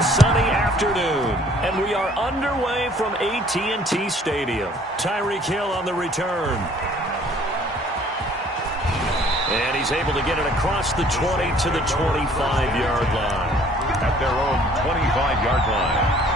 a sunny afternoon, and we are underway from AT&T Stadium. Tyreek Hill on the return. And he's able to get it across the 20 to the 25-yard line. At their own 25-yard line.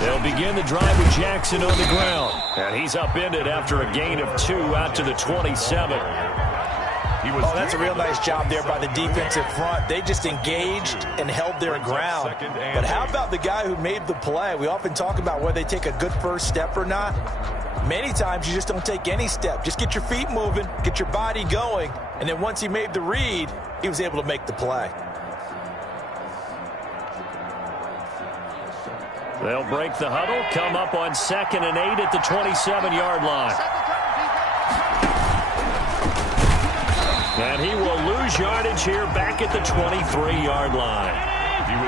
They'll begin the drive with Jackson on the ground. And he's upended after a gain of 2 out to the 27. Oh, that's a real nice job there by the defensive front. They just engaged and held their ground. But how about the guy who made the play? We often talk about whether they take a good first step or not. Many times you just don't take any step. Just get your feet moving, get your body going, and then once he made the read, he was able to make the play. They'll break the huddle, come up on 2nd and 8 at the 27-yard line. And he will lose yardage here back at the 23-yard line.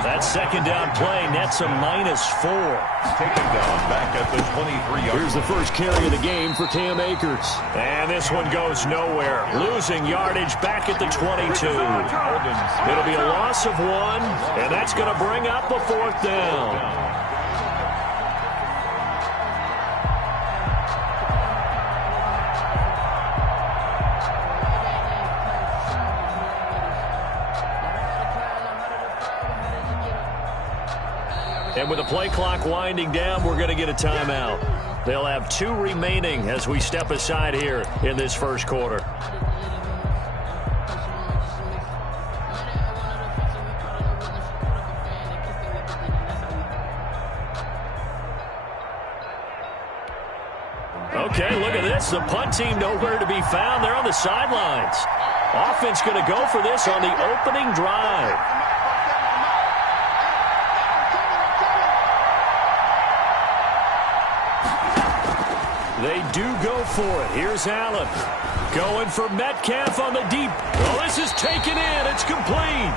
That second down play nets a -4. Taken down back at the 23-yard. Here's the first carry of the game for Cam Akers. And this one goes nowhere. Losing yardage back at the 22. It'll be a loss of 1, and that's going to bring up a 4th down. And with the play clock winding down, we're going to get a timeout. They'll have 2 remaining as we step aside here in this first quarter. Okay, look at this. The punt team nowhere to be found. They're on the sidelines. Offense going to go for this on the opening drive. They do go for it. Here's Allen. Going for Metcalf on the deep. Oh, this is taken in. It's complete.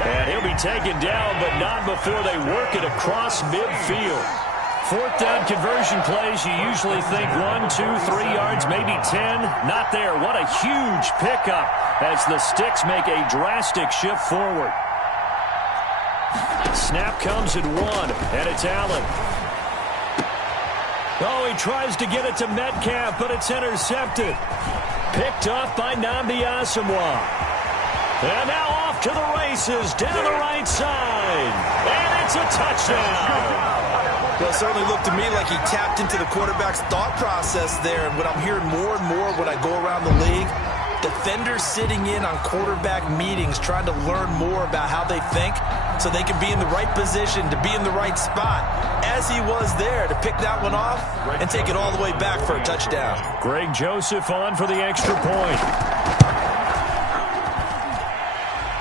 And he'll be taken down, but not before they work it across midfield. 4th down conversion plays, you usually think 1, 2, 3 yards, maybe 10. Not there. What a huge pickup as the Sticks make a drastic shift forward. Snap comes at 1, and it's Allen. Oh, he tries to get it to Metcalf, but it's intercepted. Picked off by Nnamdi Asomugha. And now off to the races, down the right side. And it's a touchdown. Well, it certainly looked to me like he tapped into the quarterback's thought process there. And what I'm hearing more and more when I go around the league, defenders sitting in on quarterback meetings trying to learn more about how they think so they can be in the right position to be in the right spot, as he was there to pick that one off and take it all the way back for a touchdown. Greg Joseph on for the extra point.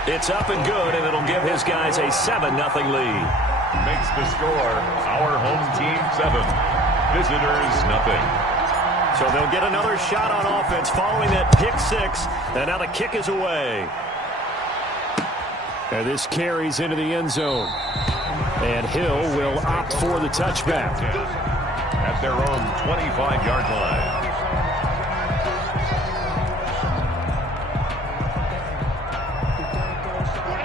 It's up and good, and it'll give his guys a 7-0 lead. Makes the score our home team 7, visitors nothing. So they'll get another shot on offense following that pick 6, and now the kick is away. And this carries into the end zone. And Hill will opt for the touchback. At their own 25-yard line.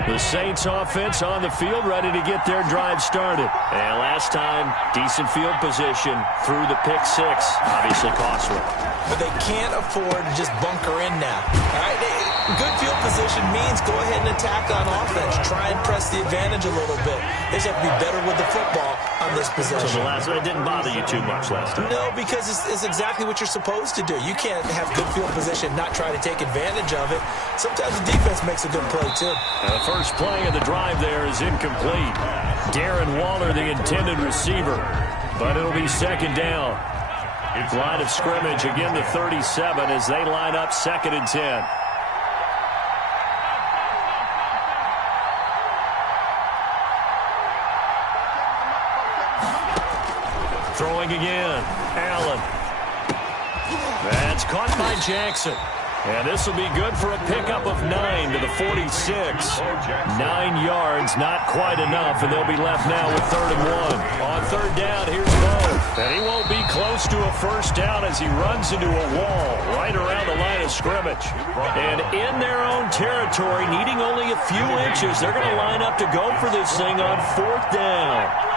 The Saints offense on the field, ready to get their drive started. And last time, decent field position through the pick 6. Obviously costly. But they can't afford to just bunker in now. All right, good field position means go ahead and attack on offense. Try and press the advantage a little bit. They just have to be better with the football on this possession. So the last one didn't bother you too much last time? No, because it's exactly what you're supposed to do. You can't have good field position, not try to take advantage of it. Sometimes the defense makes a good play, too. The first play of the drive there is incomplete. Darren Waller, the intended receiver. But it'll be 2nd down. Line of scrimmage, again the 37 as they line up 2nd and 10. Throwing again. Allen. That's caught by Jackson. And this will be good for a pickup of 9 to the 46. 9 yards, not quite enough, and they'll be left now with 3rd and 1. On 3rd down, here's Bo. And he won't be close to a first down as he runs into a wall right around the line of scrimmage. And in their own territory, needing only a few inches, they're going to line up to go for this thing on 4th down.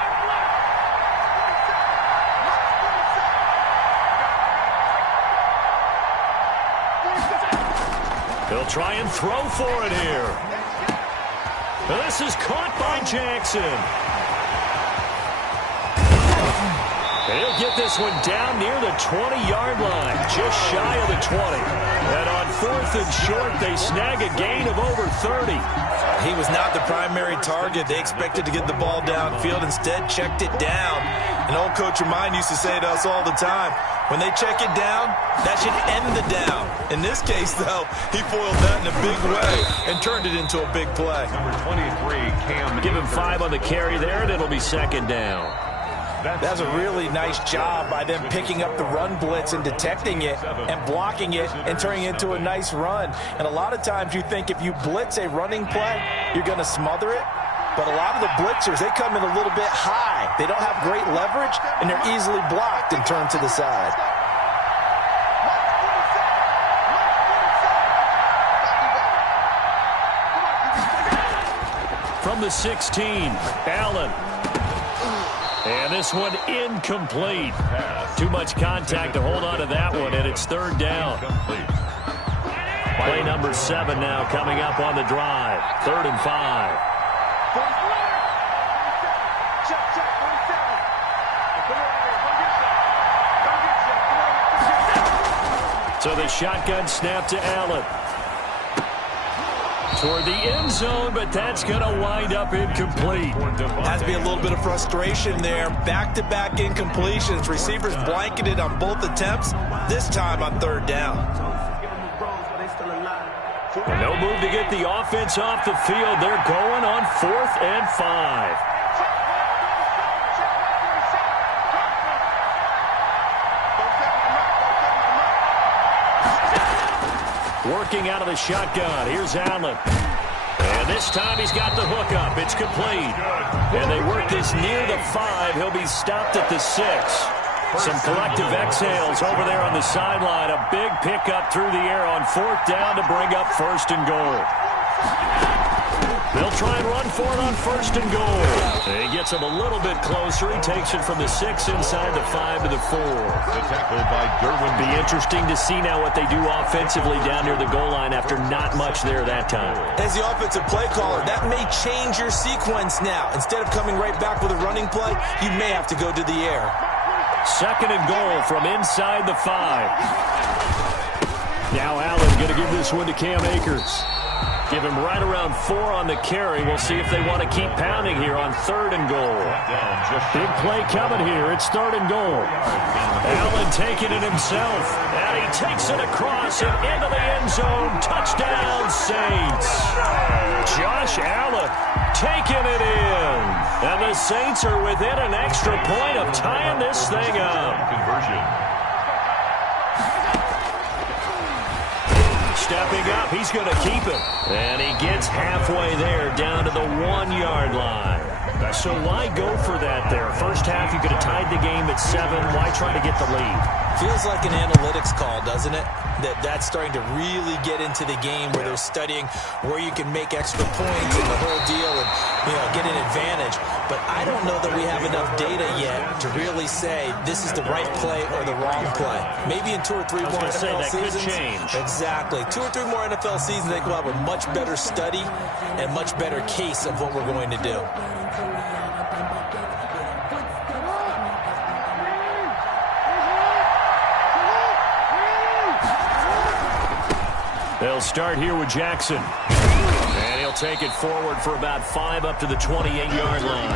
They'll try and throw for it here. This is caught by Jackson. He'll get this one down near the 20-yard line, just shy of the 20. And on 4th and short, they snag a gain of over 30. He was not the primary target. They expected to get the ball downfield. Instead, checked it down. An old coach of mine used to say to us all the time, when they check it down, that should end the down. In this case, though, he foiled that in a big way and turned it into a big play. Number 23, Cam. Give him 5 on the carry there, and it'll be 2nd down. That's a really nice job by them picking up the run blitz and detecting it and blocking it and turning it into a nice run. And a lot of times you think if you blitz a running play, you're going to smother it. But a lot of the blitzers, they come in a little bit high. They don't have great leverage, and they're easily blocked and turned to the side. From the 16, Allen. And this one incomplete. Too much contact to hold on to that one, and it's 3rd down. Play number 7 now coming up on the drive. 3rd and 5. So the shotgun snap to Allen. Toward the end zone, but that's going to wind up incomplete. Has to be a little bit of frustration there. Back-to-back incompletions. Receivers blanketed on both attempts, this time on 3rd down. And no move to get the offense off the field. They're going on 4th and 5. Working out of the shotgun. Here's Allen. And this time he's got the hook up. It's complete. And they work this near the 5. He'll be stopped at the 6. Some collective exhales over there on the sideline. A big pickup through the air on 4th down to bring up 1st and goal. They'll try and run for it on 1st and goal. He gets him a little bit closer. He takes it from the 6 inside the 5 to the 4. The tackle by Derwin. Be interesting to see now what they do offensively down near the goal line after not much there that time. As the offensive play caller, that may change your sequence now. Instead of coming right back with a running play, you may have to go to the air. 2nd and goal from inside the 5. Now Allen going to give this one to Cam Akers. Give him right around 4 on the carry. We'll see if they want to keep pounding here on 3rd and goal. Big play coming here. It's 3rd and goal. Allen taking it himself. And he takes it across and into the end zone. Touchdown, Saints. Josh Allen taking it in. And the Saints are within an extra point of tying this thing up. Conversion. Stepping up, he's going to keep it. And he gets halfway there down to the 1-yard line. So why go for that there? First half, you could have tied the game at 7. Why try to get the lead? Feels like an analytics call, doesn't it? That's starting to really get into the game where they're studying where you can make extra points and the whole deal and, get an advantage. But I don't know that we have enough data yet to really say this is the right play or the wrong play. Maybe in 2 or 3 more NFL seasons. Could change. Exactly. 2 or 3 more NFL seasons, they will have a much better study and much better case of what we're going to do. They'll start here with Jackson. And he'll take it forward for about 5 up to the 28-yard line.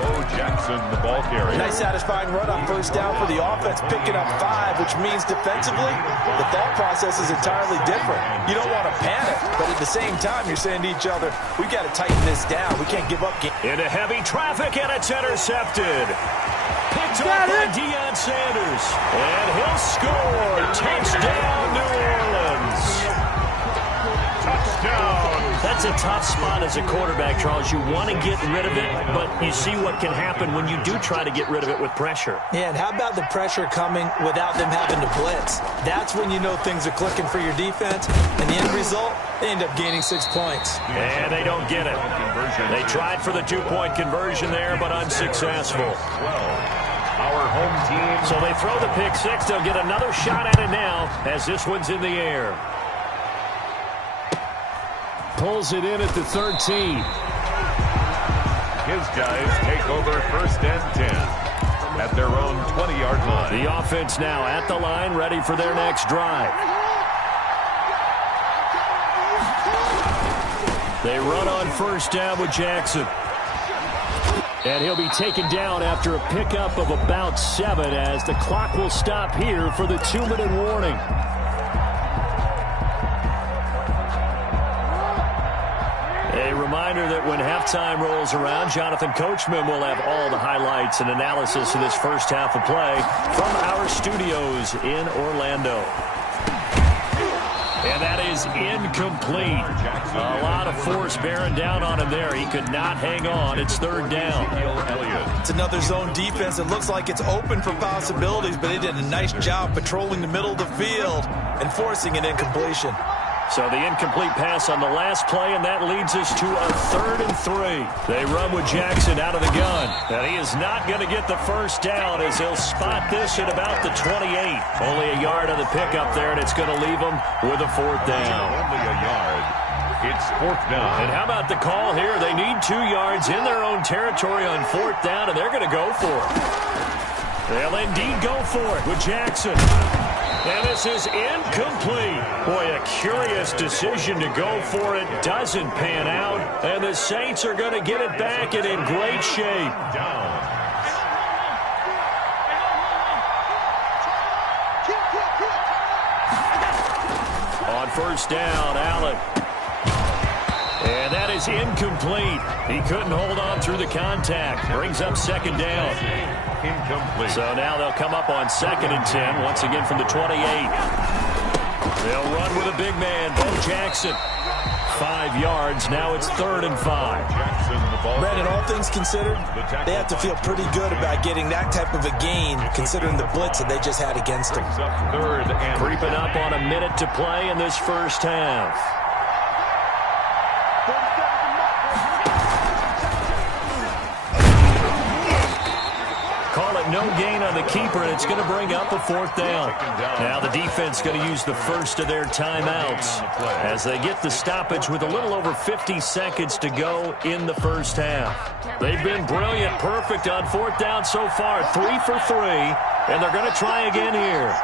Bo Jackson, the ball carrier. Nice satisfying run on 1st down for the offense, picking up 5, which means defensively, the thought process is entirely different. You don't want to panic, but at the same time, you're saying to each other, we've got to tighten this down. We can't give up. Into heavy traffic, and it's intercepted. Picked off by Deion Sanders. And he'll score. Touchdown, New Orleans. Touchdown. That's a tough spot as a quarterback, Charles. You want to get rid of it, but you see what can happen when you do try to get rid of it with pressure. Yeah, and how about the pressure coming without them having to blitz? That's when you know things are clicking for your defense. And the end result, they end up gaining 6 points. And they don't get it. They tried for the 2-point conversion there, but unsuccessful. Our home team. So they throw the pick six. They'll get another shot at it now as this one's in the air. Pulls it in at the 13. His guys take over 1st and 10 at their own 20-yard line. The offense now at the line, ready for their next drive. They run on 1st down with Jackson. And he'll be taken down after a pickup of about 7 as the clock will stop here for the 2-minute warning. A reminder that when halftime rolls around, Jonathan Coachman will have all the highlights and analysis of this first half of play from our studios in Orlando. And that is incomplete. A lot of force bearing down on him there. He could not hang on. It's 3rd down. It's another zone defense. It looks like it's open for possibilities, but they did a nice job patrolling the middle of the field and forcing an incompletion. So the incomplete pass on the last play, and that leads us to a 3rd and 3. They run with Jackson out of the gun. And he is not going to get the first down as he'll spot this at about the 28. Only a yard on the pickup there, and it's going to leave him with a 4th down. Only a yard. It's 4th down. And how about the call here? They need 2 yards in their own territory on 4th down, and they're going to go for it. They'll indeed go for it with Jackson. And this is incomplete. Boy, a curious decision to go for it. Doesn't pan out. And the Saints are going to get it back and in great shape. On 1st down, Allen. And that is incomplete. He couldn't hold on through the contact. Brings up 2nd down. Incomplete. So now they'll come up on 2nd and 10, once again from the 28. They'll run with a big man, Bo Jackson. 5 yards. Now it's 3rd and 5. Brandon, all things considered, they have to feel pretty good about getting that type of a gain, considering the blitz that they just had against them. Creeping up on a minute to play in this first half. Call it no gain on the keeper, and it's going to bring up a 4th down. Now the defense going to use the first of their timeouts as they get the stoppage with a little over 50 seconds to go in the first half. They've been brilliant, perfect on 4th down so far, 3 for 3, and they're going to try again here.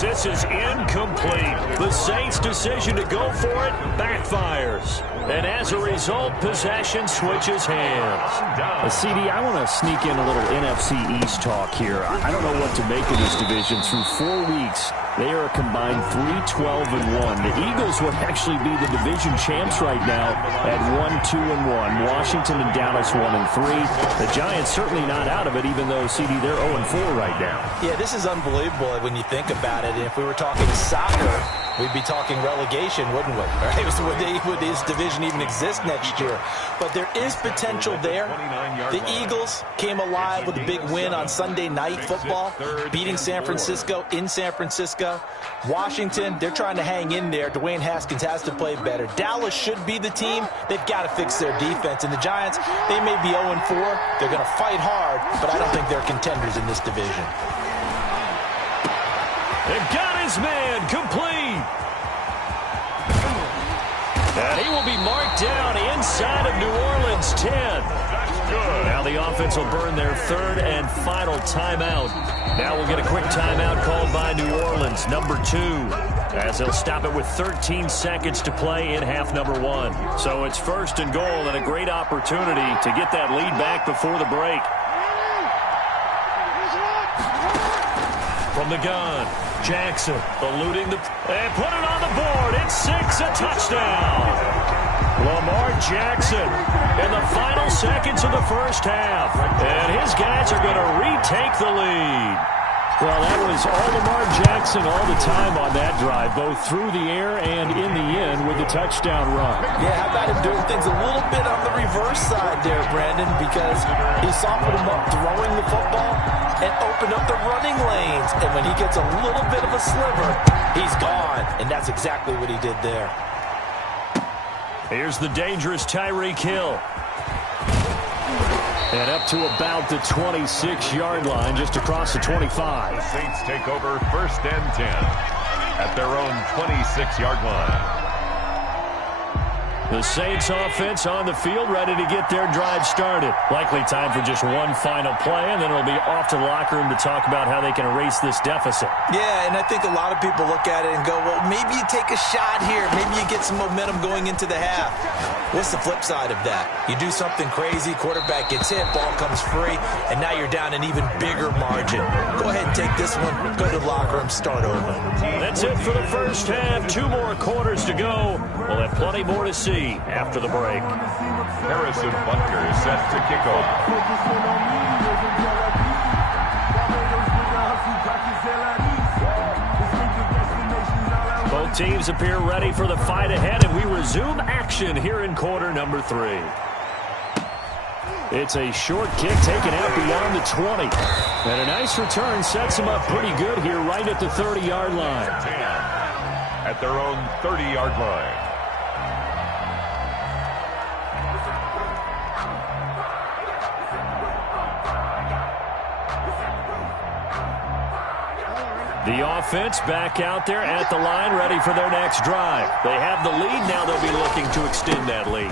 This is incomplete. The Saints' decision to go for it backfires. And as a result, possession switches hands. CD, I want to sneak in a little NFC East talk here. I don't know what to make of this division. Through 4 weeks, they are a combined 3-12-1. The Eagles would actually be the division champs right now at 1-2-1. Washington and Dallas 1-3. The Giants certainly not out of it, even though, CD, they're 0-4 right now. Yeah, this is unbelievable when you think about it. And if we were talking soccer, we'd be talking relegation, wouldn't we? Right? Would this division even exist next year? But there is potential there. The Eagles came alive with a big win on Sunday Night Football, beating San Francisco in San Francisco. Washington, they're trying to hang in there. Dwayne Haskins has to play better. Dallas should be the team. They've got to fix their defense. And the Giants, they may be 0-4. They're going to fight hard, but I don't think they're contenders in this division. They've got his man complete. And he will be marked down inside of New Orleans 10. Now the the offense will burn their third and final timeout. Now we'll get a quick timeout called by New Orleans, number 2, as they'll stop it with 13 seconds to play in half number 1. So it's first and goal and a great opportunity to get that lead back before the break. From the gun, Jackson eluding and put it on the board. It's 6, a touchdown. Lamar Jackson in the final seconds of the first half. And his guys are going to retake the lead. Well, that was all Lamar Jackson all the time on that drive, both through the air and in the end with the touchdown run. Yeah, how about him doing things a little bit on the reverse side there, Brandon, because he softened him up throwing the football and opened up the running lanes. And when he gets a little bit of a sliver, he's gone. And that's exactly what he did there. Here's the dangerous Tyreek Hill. And up to about the 26-yard line, just across the 25. The Saints take over first and 10 at their own 26-yard line. The Saints offense on the field, ready to get their drive started. Likely time for just one final play, and then it'll be off to the locker room to talk about how they can erase this deficit. Yeah, and I think a lot of people look at it and go, well, maybe you take a shot here. Maybe you get some momentum going into the half. What's the flip side of that? You do something crazy, quarterback gets hit, ball comes free, and now you're down an even bigger margin. Go ahead and take this one, go to the locker room, start over. That's it for the first half. 2 more quarters to go. We'll have plenty more to see after the break. Harrison Butker is set to kick off. Both teams appear ready for the fight ahead, and we resume action here in quarter number 3. It's a short kick taken out beyond the 20. And a nice return sets them up pretty good here right at the 30-yard line. At their own 30-yard line. The offense back out there at the line, ready for their next drive. They have the lead. Now they'll be looking to extend that lead.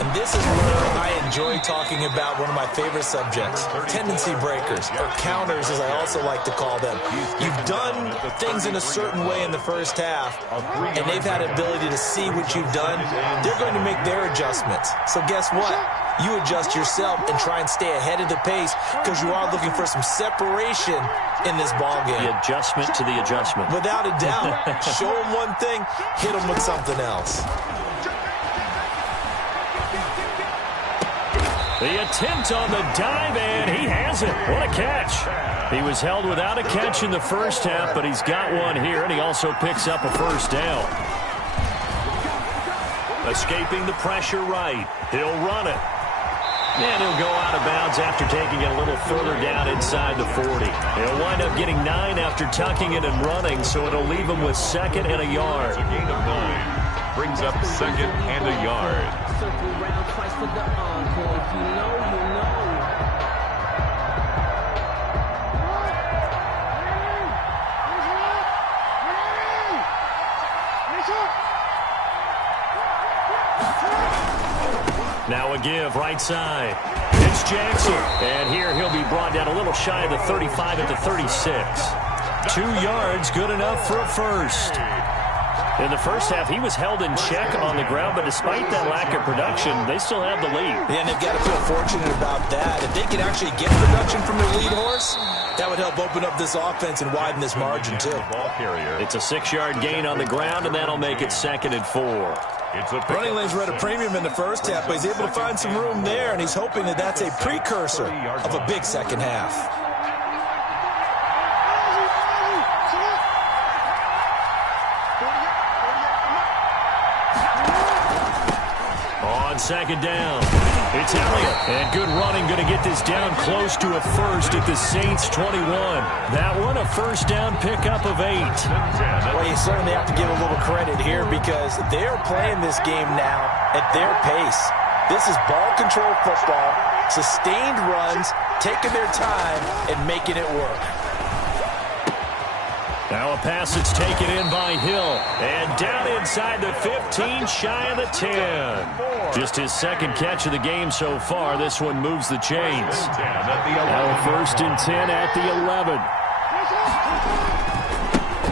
And this is where I enjoy talking about one of my favorite subjects, tendency breakers, or counters as I also like to call them. You've done things in a certain way in the first half, and they've had an ability to see what you've done. They're going to make their adjustments. So guess what? You adjust yourself and try and stay ahead of the pace because you are looking for some separation in this ballgame. The adjustment to the adjustment. Without a doubt. Show them one thing, hit them with something else. The attempt on the dive, and he has it. What a catch. He was held without a catch in the first half, but he's got one here, and he also picks up a first down. Escaping the pressure right. He'll run it. And he'll go out of bounds after taking it a little further down inside the 40. He'll wind up getting 9 after tucking it and running, so it'll leave him with 2nd and a yard. It's a gain of 9. Brings up 2nd and a yard. Circle round twice for the encore. You know. Now a give, right side. It's Jackson. And here he'll be brought down a little shy of the 35 at the 36. 2 yards, good enough for a first. In the first half, he was held in check on the ground, but despite that lack of production, they still have the lead. Yeah, and they've got to feel fortunate about that. If they can actually get production from their lead horse, that would help open up this offense and widen this margin, too. Ball carrier. It's a 6-yard gain on the ground, and that'll make it 2nd and 4. Running lanes were at a premium in the first half, but he's able to find some room there, and he's hoping that that's a precursor of a big second half. On 2nd down, it's Elliott. And good running, going to get this down close to a first at the Saints 21. That one, a first down pickup of 8. Well, you certainly have to give a little credit here because they're playing this game now at their pace. This is ball control football, sustained runs, taking their time and making it work. Now a pass that's taken in by Hill. And down inside the 15, shy of the 10. Just his second catch of the game so far. This one moves the chains. Now a 1st and 10 at the 11.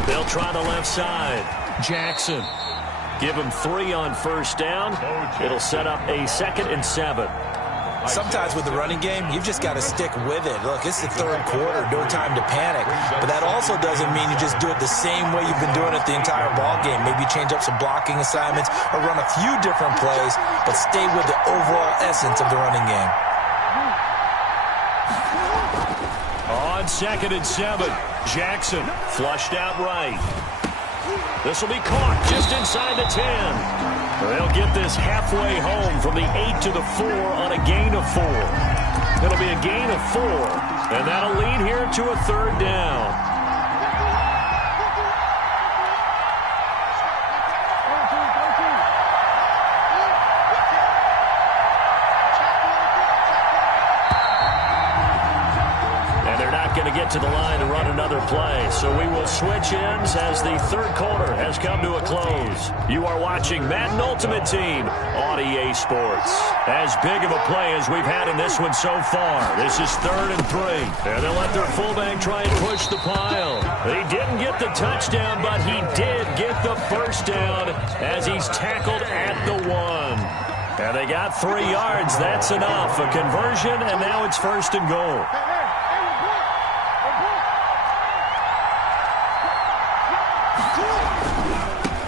They'll try the left side. Jackson. Give him 3 on 1st down. It'll set up a 2nd and 7. Sometimes with the running game, you've just got to stick with it. Look, it's the 3rd quarter, no time to panic. But that also doesn't mean you just do it the same way you've been doing it the entire ball game. Maybe change up some blocking assignments or run a few different plays, but stay with the overall essence of the running game. On 2nd and 7, Jackson flushed out right. This will be caught just inside the 10. They'll get this halfway home from the 8 to the 4 on a gain of 4. It'll be a gain of 4, and that'll lead here to a 3rd down. Going to get to the line to run another play. So we will switch ends as the 3rd quarter has come to a close. You are watching Madden Ultimate Team on EA Sports. As big of a play as we've had in this one so far. This is 3rd and 3. And they'll let their fullback try and push the pile. He didn't get the touchdown, but he did get the 1st down as he's tackled at the 1. And they got 3 yards. That's enough. A conversion, and now it's 1st and goal.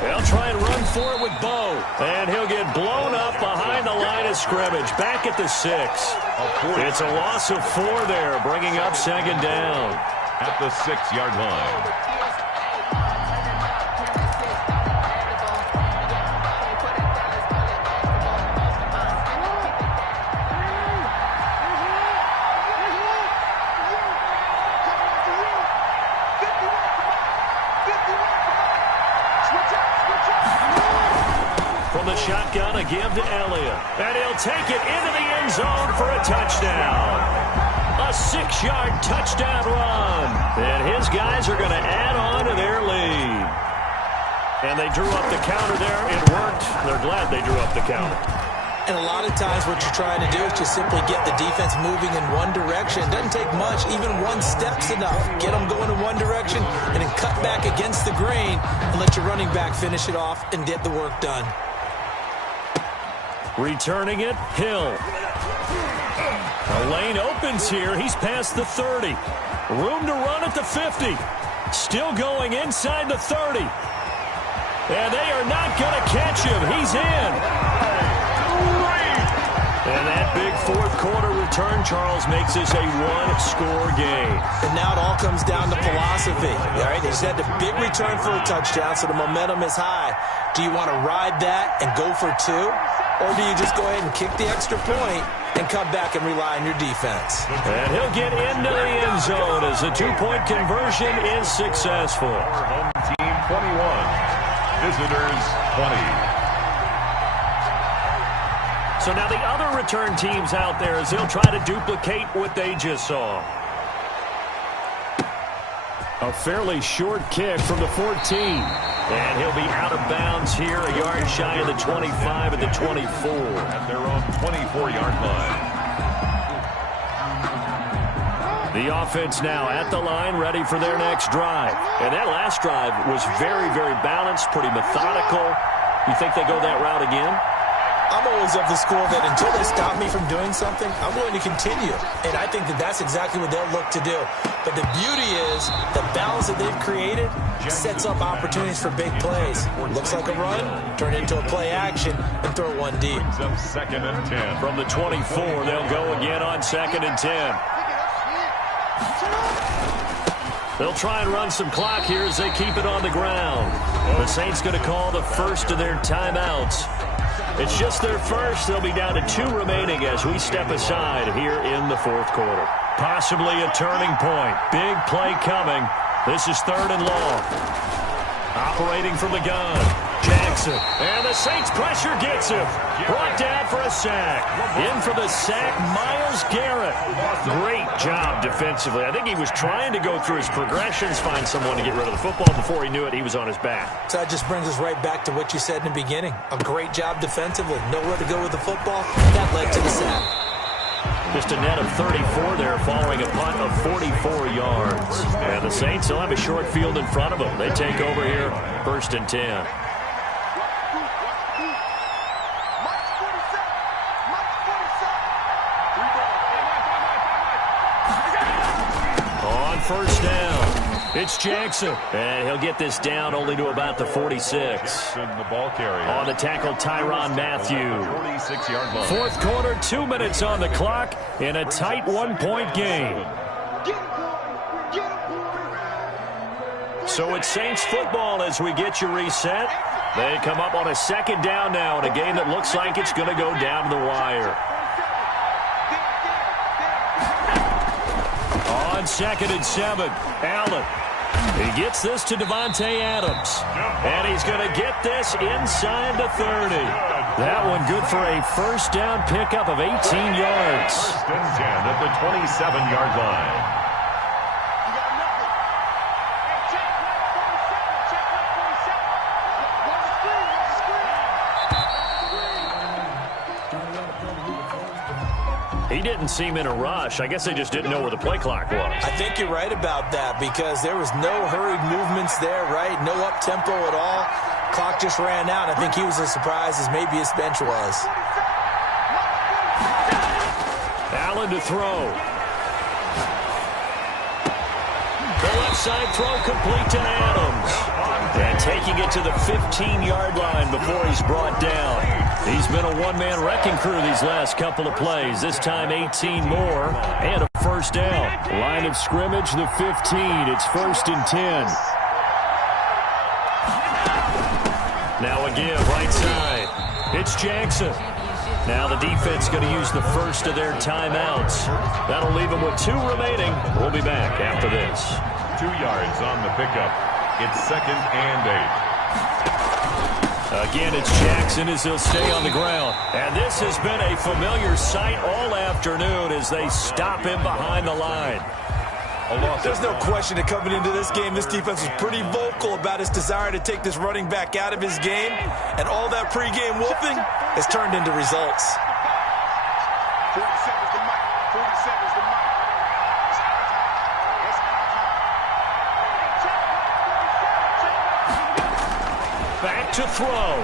They'll try and run for it with Bo. And he'll get blown up behind the line of scrimmage. Back at the 6. It's a loss of 4 there, bringing up 2nd down. At the 6-yard line. Shotgun, a give to Elliott. And he'll take it into the end zone for a touchdown. A 6-yard touchdown run. And his guys are going to add on to their lead. And they drew up the counter there. It worked. They're glad they drew up the counter. And a lot of times what you're trying to do is just simply get the defense moving in one direction. It doesn't take much. Even 1 step's enough. Get them going in one direction and then cut back against the grain and let your running back finish it off and get the work done. Returning it, Hill. The lane opens here. He's past the 30. Room to run at the 50. Still going inside the 30. And they are not going to catch him. He's in. And that big 4th quarter return, Charles, makes this a 1-score game. And now it all comes down to philosophy. All right, they just had a big return for a touchdown, so the momentum is high. Do you want to ride that and go for 2? Or do you just go ahead and kick the extra point and come back and rely on your defense? And he'll get into the end zone as the 2-point conversion is successful. Home team 21, visitors 20. So now the other return teams out there as they'll try to duplicate what they just saw. A fairly short kick from the 14. And he'll be out of bounds here, a yard shy of the 25 at the 24. At their own 24-yard line. The offense now at the line, ready for their next drive. And that last drive was very, very balanced, pretty methodical. You think they go that route again? I'm always of the school that until they stop me from doing something, I'm going to continue. And I think that that's exactly what they'll look to do. But the beauty is the balance that they've created sets up opportunities for big plays. Looks like a run, turn it into a play action, and throw one deep. 2nd and 10. From the 24, they'll go again on 2nd and 10. They'll try and run some clock here as they keep it on the ground. The Saints going to call the first of their timeouts. It's just their first. They'll be down to 2 remaining as we step aside here in the 4th quarter. Possibly a turning point. Big play coming. This is 3rd and long. Operating from the gun. Jackson. And the Saints pressure gets him. Brought down for a sack. In for the sack, Myles Garrett. Great job defensively. I think he was trying to go through his progressions, find someone to get rid of the football. Before he knew it, he was on his back. So that just brings us right back to what you said in the beginning. A great job defensively. Nowhere to go with the football. That led to the sack. Just a net of 34 there following a punt of 44 yards. And the Saints will have a short field in front of them. They take over here, 1st and 10. On 1st down, it's Jackson. And he'll get this down only to about the 46. The ball carrier. On the tackle, Tyrann Mathieu. 46-yard line. 4th quarter, 2 minutes on the clock in a tight 1-point game. So it's Saints football as we get you reset. They come up on a 2nd down now in a game that looks like it's going to go down to the wire. On 2nd and 7, Allen. He gets this to Davante Adams. And he's going to get this inside the 30. That one good for a 1st down pickup of 18 yards. 1st and 10 at the 27-yard line. He didn't seem in a rush. I guess they just didn't know where the play clock was. I think you're right about that because there was no hurried movements there, right? No up-tempo at all. Clock just ran out. I think he was as surprised as maybe his bench was. Allen to throw. The left side throw complete to Adams. And taking it to the 15-yard line before he's brought down. He's been a one-man wrecking crew these last couple of plays. This time 18 more and a 1st down. Line of scrimmage, the 15. It's 1st and 10. Now again, right side. It's Jackson. Now the defense going to use the first of their timeouts. That'll leave them with 2 remaining. We'll be back after this. 2 yards on the pickup. It's 2nd and 8. Again, it's Jackson as he'll stay on the ground. And this has been a familiar sight all afternoon as they stop him behind the line. There's no question that coming into this game, this defense was pretty vocal about its desire to take this running back out of his game. And all that pregame whooping has turned into results. 47's the mic. 47's the mic. Back to throw.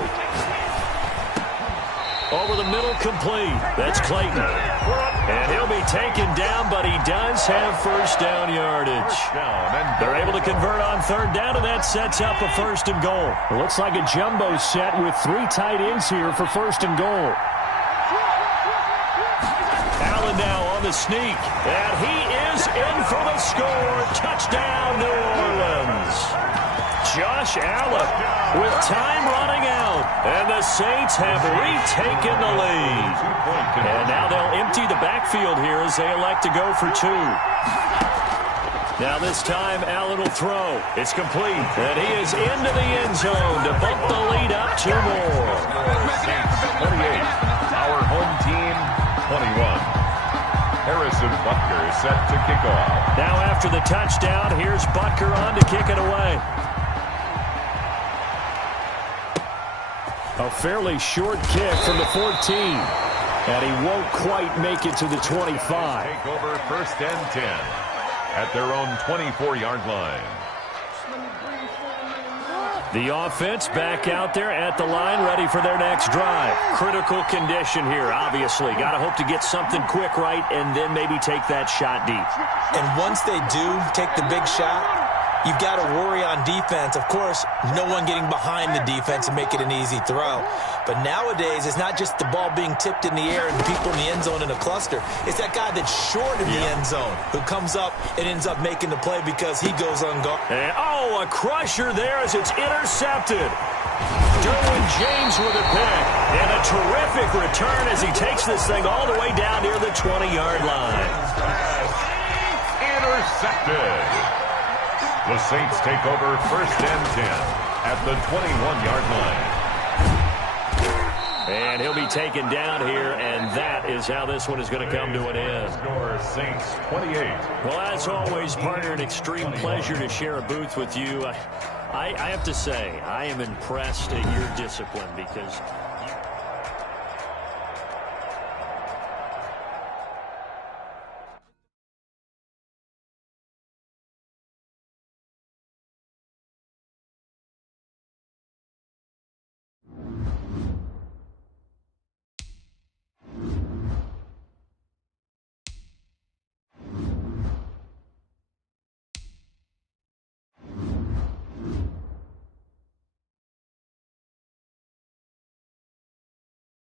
Over the middle, complete. That's Clayton. And he'll be taken down, but he does have 1st down yardage. They're able to convert on 3rd down, and that sets up a 1st and goal. It looks like a jumbo set with 3 tight ends here for 1st and goal. Allen now on the sneak, and he is in for the score. Touchdown, New Orleans. Josh Allen with time running out, and the Saints have retaken the lead. And now they'll empty the backfield here as they elect to go for 2. Now this time Allen will throw. It's complete, and he is into the end zone to bump the lead up 2 more. Saints 28, our home team 21. Harrison Butker is set to kick off. Now after the touchdown, here's Butker on to kick it away. A fairly short kick from the 14. And he won't quite make it to the 25. Take over 1st and 10 at their own 24-yard line. The offense back out there at the line, ready for their next drive. Critical condition here, obviously. Got to hope to get something quick right and then maybe take that shot deep. And once they do take the big shot, you've got to worry on defense. Of course, no one getting behind the defense and make it an easy throw. But nowadays, it's not just the ball being tipped in the air and people in the end zone in a cluster. It's that guy that's short in the end zone who comes up and ends up making the play because he goes unguarded. And, a crusher there as it's intercepted. Derwin James with a pick. And a terrific return as he takes this thing all the way down near the 20-yard line. Intercepted. The Saints take over 1st and 10 at the 21-yard line. And he'll be taken down here, and that is how this one is going to come to an end. Score Saints 28. Well, as always, partner, an extreme pleasure to share a booth with you. I have to say, I am impressed at your discipline because